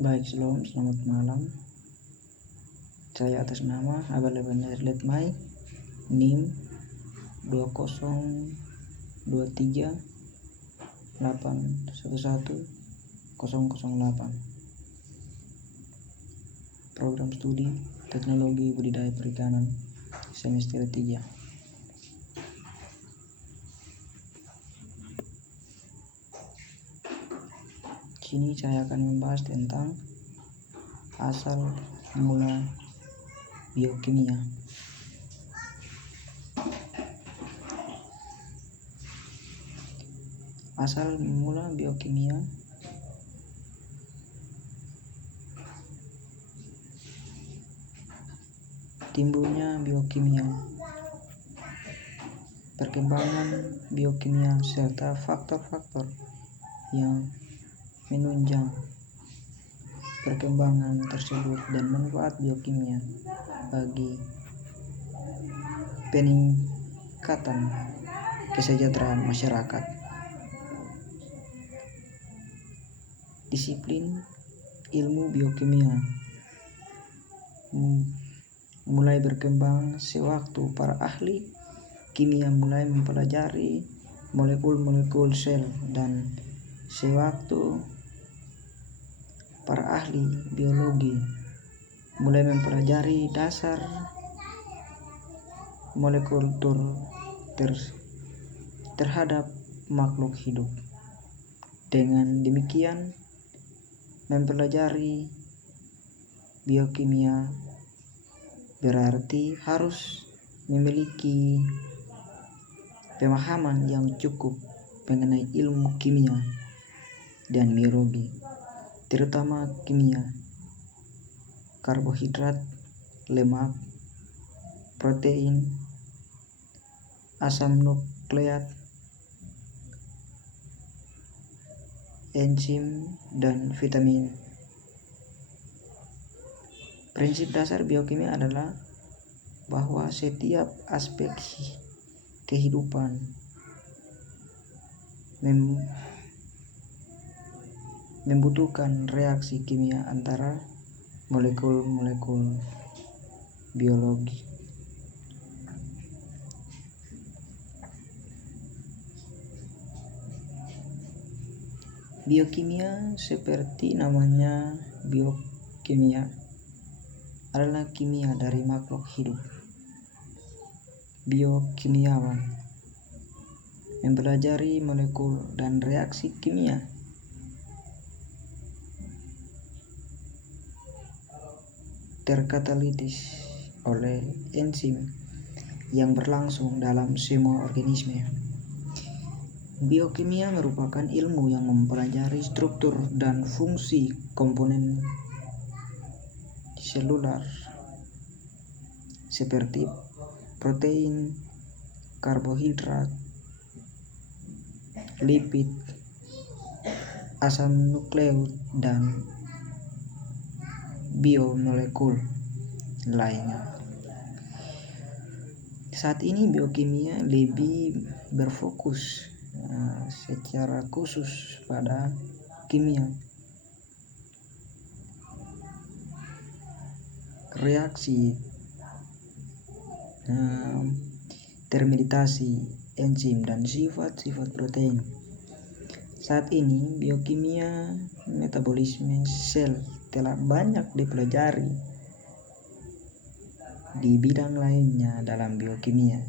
Baik, selamat malam. Saya atas nama Abel Let My NIM 2023811008. Program studi Teknologi Budidaya Perikanan semester 3. Sini saya akan membahas tentang asal mula biokimia. Asal mula biokimia timbulnya biokimia, perkembangan biokimia serta faktor-faktor yang menunjang perkembangan tersebut dan manfaat biokimia bagi peningkatan kesejahteraan masyarakat. Disiplin ilmu biokimia mulai berkembang sewaktu para ahli kimia mulai mempelajari molekul-molekul sel, dan sewaktu para ahli biologi mulai mempelajari dasar molekul terhadap makhluk hidup. Dengan demikian, mempelajari biokimia berarti harus memiliki pemahaman yang cukup mengenai ilmu kimia dan biologi, terutama kimia, karbohidrat, lemak, protein, asam nukleat, enzim, dan vitamin. Prinsip dasar biokimia adalah bahwa setiap aspek kehidupan membutuhkan reaksi kimia antara molekul-molekul biologi. Biokimia, seperti namanya, biokimia adalah kimia dari makhluk hidup. Biokimiawan mempelajari molekul dan reaksi kimia terkatalitis oleh enzim yang berlangsung dalam semua organisme. Biokimia merupakan ilmu yang mempelajari struktur dan fungsi komponen selular seperti protein, karbohidrat, lipid, asam nukleat, dan biomolekul lainnya. Saat ini biokimia lebih berfokus secara khusus pada kimia, reaksi termeditasi enzim, dan sifat-sifat protein. Saat ini biokimia metabolisme sel telah banyak dipelajari di bidang lainnya dalam biokimia,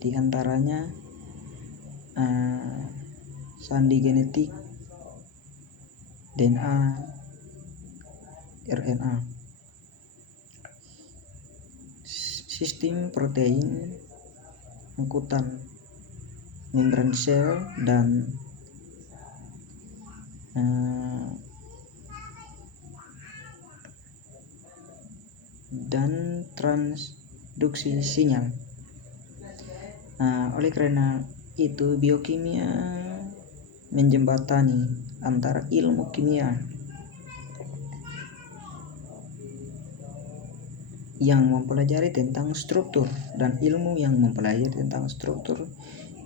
di antaranya sandi genetik, DNA, RNA, sistem protein, angkutan membran sel, dan transduksi sinyal. Oleh karena itu, biokimia menjembatani antara ilmu kimia yang mempelajari tentang struktur dan ilmu yang mempelajari tentang struktur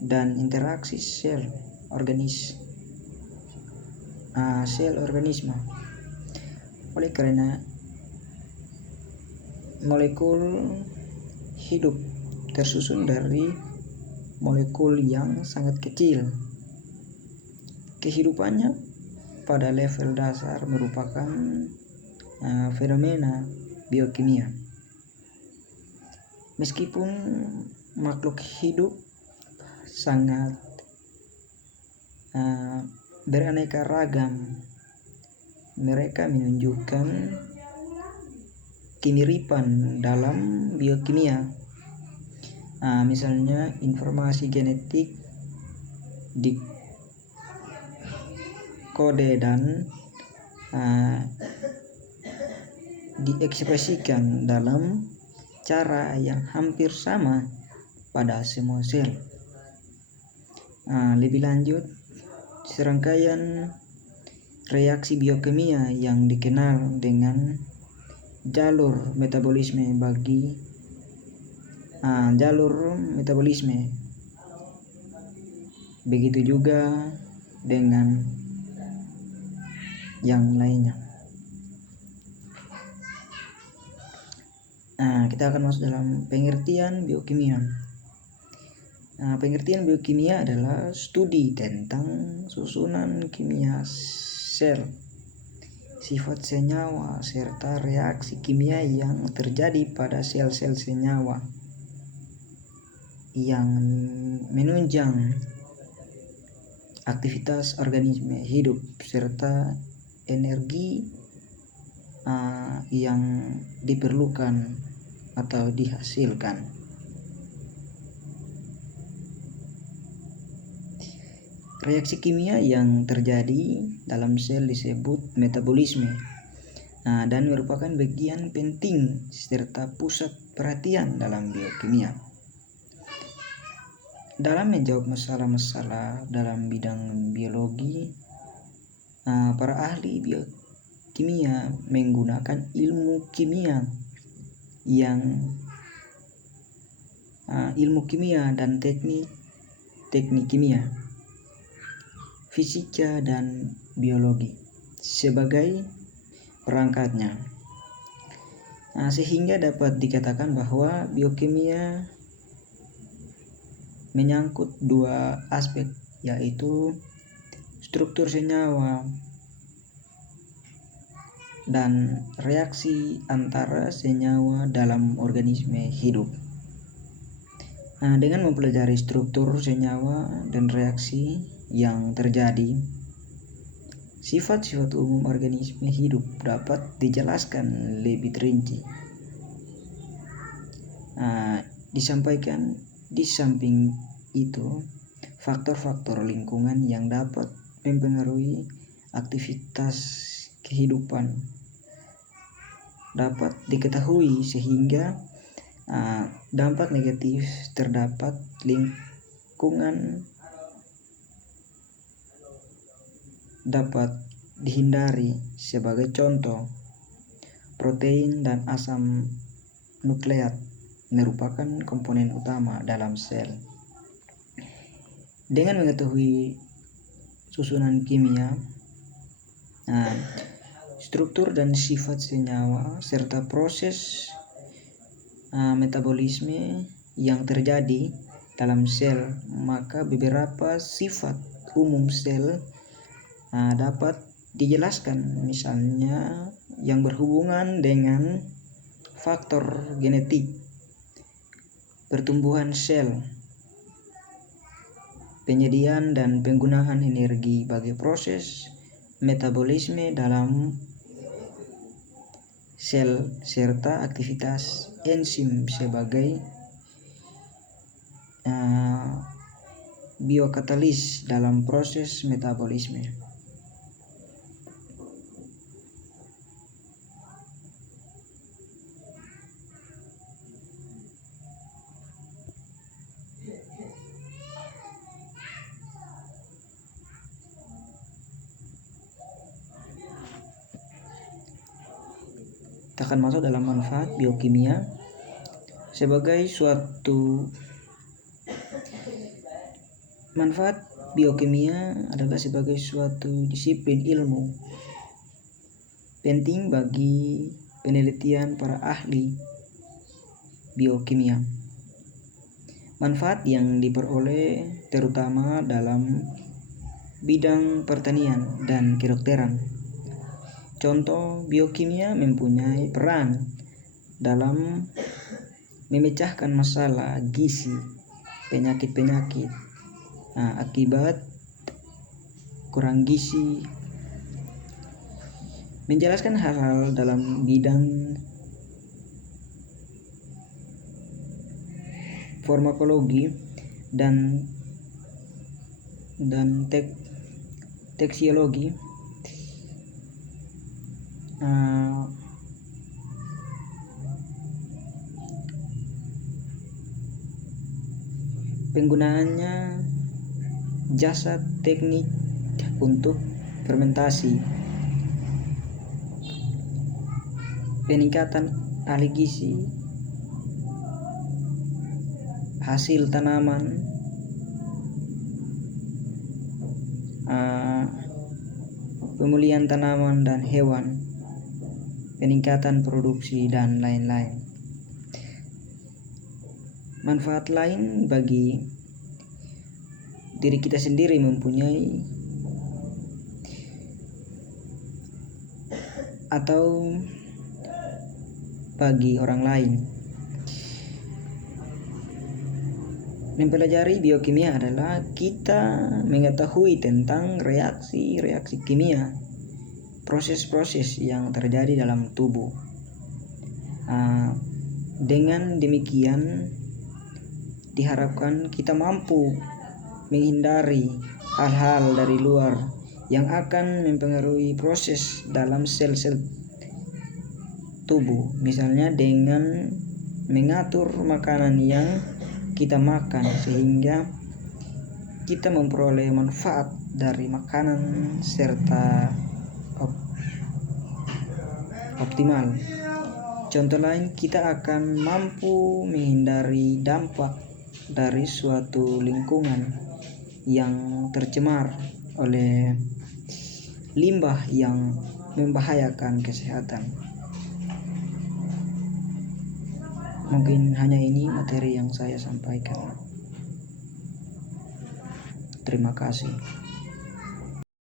dan interaksi sel organisme. oleh karena molekul hidup tersusun dari molekul yang sangat kecil. Kehidupannya pada level dasar merupakan fenomena biokimia. Meskipun makhluk hidup sangat beraneka ragam, mereka menunjukkan kemiripan dalam biokimia. Misalnya informasi genetik dikode dan diekspresikan dalam cara yang hampir sama pada semua sel. Lebih lanjut, serangkaian reaksi biokimia yang dikenal dengan jalur metabolisme begitu juga dengan yang lainnya. Kita akan masuk dalam pengertian biokimia. Pengertian biokimia adalah studi tentang susunan kimia sel, sifat senyawa, serta reaksi kimia yang terjadi pada sel-sel senyawa yang menunjang aktivitas organisme hidup serta energi yang diperlukan atau dihasilkan. Reaksi kimia yang terjadi dalam sel disebut metabolisme dan merupakan bagian penting serta pusat perhatian dalam biokimia. Dalam menjawab masalah-masalah dalam bidang biologi, para ahli biokimia menggunakan ilmu kimia dan teknik kimia, fisika dan biologi sebagai perangkatnya, sehingga dapat dikatakan bahwa biokimia menyangkut dua aspek, yaitu struktur senyawa dan reaksi antara senyawa dalam organisme hidup. Dengan mempelajari struktur senyawa dan reaksi yang terjadi, sifat-sifat umum organisme hidup dapat dijelaskan lebih rinci. Di samping itu, faktor-faktor lingkungan yang dapat mempengaruhi aktivitas kehidupan dapat diketahui, sehingga dampak negatif terdapat lingkungan dapat dihindari. Sebagai contoh, protein dan asam nukleat merupakan komponen utama dalam sel. Dengan mengetahui susunan kimia, struktur dan sifat senyawa serta proses metabolisme yang terjadi dalam sel, maka beberapa sifat umum sel dapat dijelaskan, misalnya yang berhubungan dengan faktor genetik, pertumbuhan sel, penyediaan dan penggunaan energi bagi proses metabolisme dalam sel, serta aktivitas enzim sebagai biokatalis dalam proses metabolisme. Kita akan masuk dalam manfaat biokimia sebagai suatu disiplin ilmu penting bagi penelitian para ahli biokimia. Manfaat yang diperoleh terutama dalam bidang pertanian dan kedokteran. Contoh, biokimia mempunyai peran dalam memecahkan masalah gizi, penyakit-penyakit akibat kurang gizi, menjelaskan hal-hal dalam bidang farmakologi dan toksiologi. Penggunaannya jasa teknik untuk fermentasi, peningkatan ahli gizi, hasil tanaman, pemulihan tanaman dan hewan, peningkatan produksi, dan lain-lain. Manfaat lain bagi diri kita sendiri mempunyai atau bagi orang lain. Mempelajari biokimia adalah kita mengetahui tentang reaksi-reaksi kimia, proses-proses yang terjadi dalam tubuh. Dengan demikian diharapkan kita mampu menghindari hal-hal dari luar yang akan mempengaruhi proses dalam sel-sel tubuh, misalnya dengan mengatur makanan yang kita makan sehingga kita memperoleh manfaat dari makanan serta optimal. Contoh lain, kita akan mampu menghindari dampak dari suatu lingkungan yang tercemar oleh limbah yang membahayakan kesehatan. Mungkin hanya ini materi yang saya sampaikan. Terima kasih.